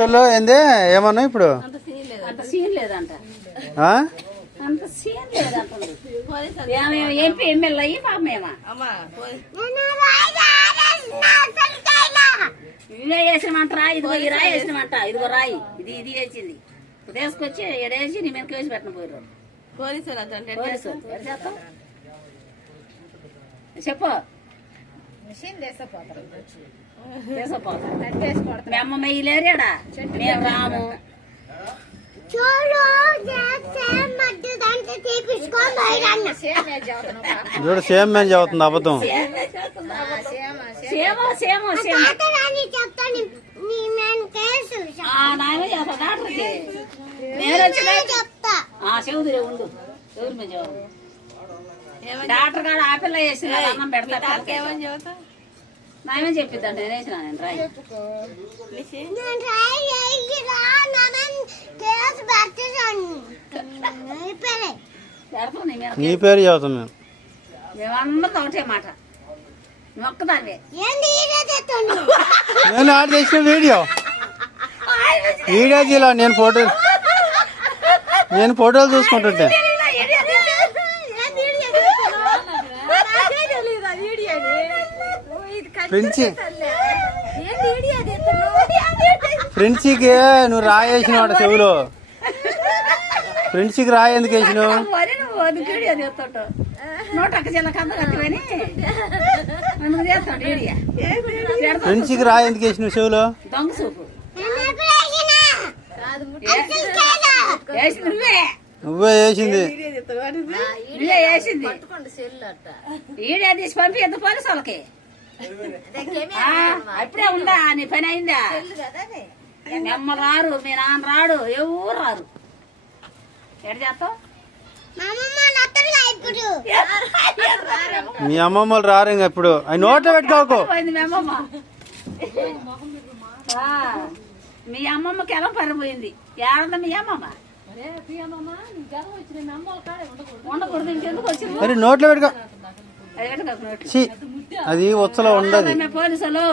పోలీసుల్లో ఏంది ఏమన్నా ఇప్పుడు అంత సీన్ లేదంట. అంత సీన్ లేదంట. ఎంపీ ఎమ్మెల్యే అయ్యి పాపమేమా ఇవే వేసినమంటారా? ఇదిగో ఈ రాయి వేసినమంట. ఇదిగో రాయి ఇది వేసింది తీసుకొచ్చి ఎడేసి నీ మీద కేసు పెట్టిన పోయారు పోలీసు. చెప్పు మీ అమ్మ మెయ్యలేరాడా? మేము రాము. చూడు సేమ్ అని చదువుతుంది అబద్ధం. చెవుదురే ఉండు. ఎవరి మీద డాక్టర్ గారు ఆపిల్ల వేసిన అన్నం పెడతా నాయమని చెప్పిద్దంటే నేను వేసిన నేను రాయి నీ పేరు చదువుతాం మేము. మేమందరం ఒకటే మాట. ఒక్కదానివే నేను ఆడ చేసిన వీడియో తీలా నేను ఫోటోలు చూసుకుంటుంటే ఫ్రెండ్స్కి నువ్వు రాయేసిన వాడు చెవులో. ఫ్రెండ్స్కి రాయి ఎందుకు వేసినావు? ఫ్రెండ్స్కి రాయి ఎందుకు వేసినావు చెవులో? దొంగ సూపు నువ్వే వేసింది. ఈడే తీసి పంపి ఎంత పోలీసు వాళ్ళకి అప్పుడే ఉందా? నీ పని అయిందా? మీ అమ్మ రారు, మీ నాన్న రాడు, ఎవరు రారు. ఎడ చేస్తావు? మీ అమ్మమ్మలు రారు ఇంకా ఇప్పుడు. అవి నోట్లో పెట్టుకోకు. మీ అమ్మమ్మ మీ అమ్మమ్మకి ఎలా పడిపోయింది? ఏడందా మీ అమ్మమ్మ? ఉండకూడదు. ఇంకెందుకు వచ్చింది? మరి నోట్లో పెట్టుకో. అది ఉచ్చలో ఉండదు. పోలీసులు